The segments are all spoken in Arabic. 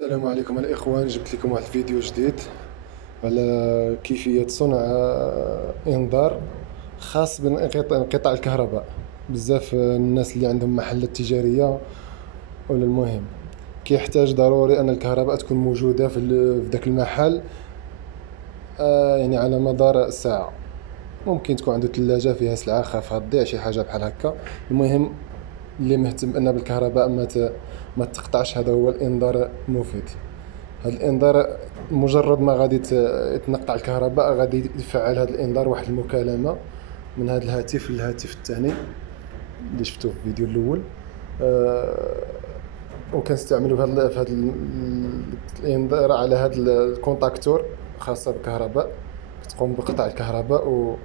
السلام عليكم الإخوان، جبت لكم واحد الفيديو جديد على كيفية صنع إنذار خاص بانقطاع الكهرباء. بزاف الناس اللي عندهم محلات تجارية ولا المهم كيحتاج ضروري أن الكهرباء تكون موجودة في ذاك المحل، يعني على مدار ساعة. ممكن تكون عنده ثلاجة فيها سلعة خافها تضيع، شي حاجة بحال هكا. المهم اللي مهتم أن بالكهرباء ما تقطعش، هذا هو الإنذار المفيد. هاد الانذار مجرد ما غادي تنقطع الكهرباء غادي يفعل هذا الانذار واحد المكالمه من هذا الهاتف للهاتف الثاني اللي شفتوه في الفيديو الاول. وكنستعملوا في هذا الانذار على هذا الكونتاكتور خاصه بالكهرباء، تقوم بقطع الكهرباء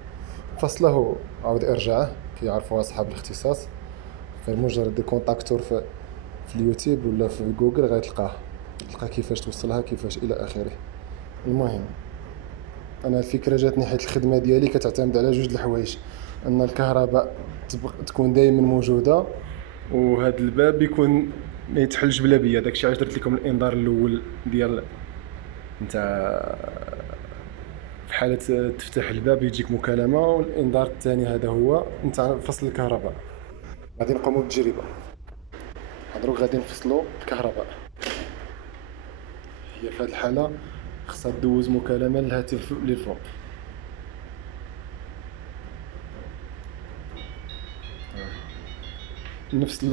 وفصله عاود ارجاعه، كيعرفوها اصحاب الاختصاص. غير مجرد كونتاكتور في اليوتيوب ولا في جوجل غتلقاه، تلقى كيفاش توصلها كيفاش الى اخره. المهم انا الفكره جاتني حيت الخدمه ديالي كتعتمد على جوج الحوايج: ان الكهرباء تكون دائما موجوده، وهذا الباب يكون ما يتحلش بلا بيا. داكشي علاش درت لكم الانذار الاول ديال نتاع في حاله تفتح الباب يجيك مكالمه، والانذار الثاني هذا هو نتاع فصل الكهرباء. غادي نقوموا بالتجربه. دروك غادي نفصلوا الكهرباء. هي في هذه الحاله خصها دوز مكالمه للهاتف للفوق. نفس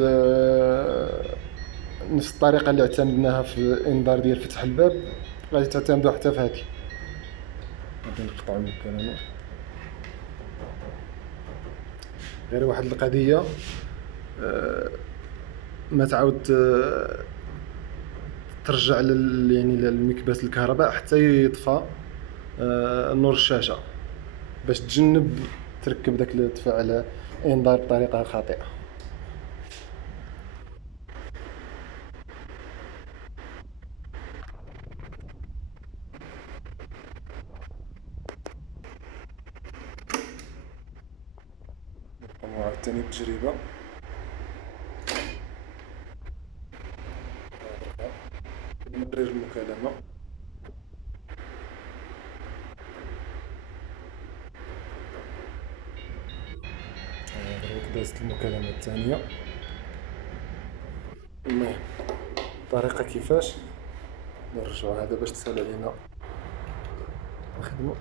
نفس الطريقه اللي اعتمدناها في الانذار ديال فتح الباب غادي تعتمدوا حتى في هذه. غادي نقطعوا المكالمه. غير واحد القضيه، ما تعاود ترجع يعني للمكبس الكهرباء حتى يطفى نور الشاشه، باش تجنب تركب داك تفعل انذار بطريقه خاطئه. نقوموا عاوتاني بالتجربه. نمرر المكالمه. دروك دازت المكالمه الثانيه. المهم الطريقه كيفاش نرجعوا هذا باش تسهل علينا الخدمه.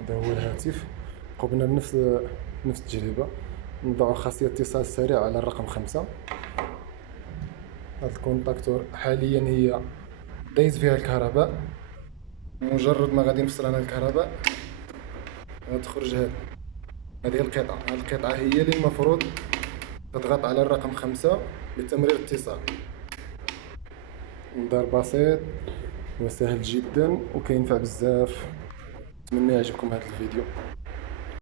هذا هو الهاتف. قمنا بنفس التجربة. نضع خاصية اتصال سريع على الرقم 5. هذا الكونتاكتور حاليا هي دايز فيها الكهرباء. مجرد ما غادي نفصل عنها الكهرباء غتخرج هذه القطعة. هذه القطعة هي اللي المفروض تضغط على الرقم 5 لتمرير الاتصال. انذار بسيط وسهل جدا وكينفع بزاف. نتمنى يعجبكم هذا الفيديو.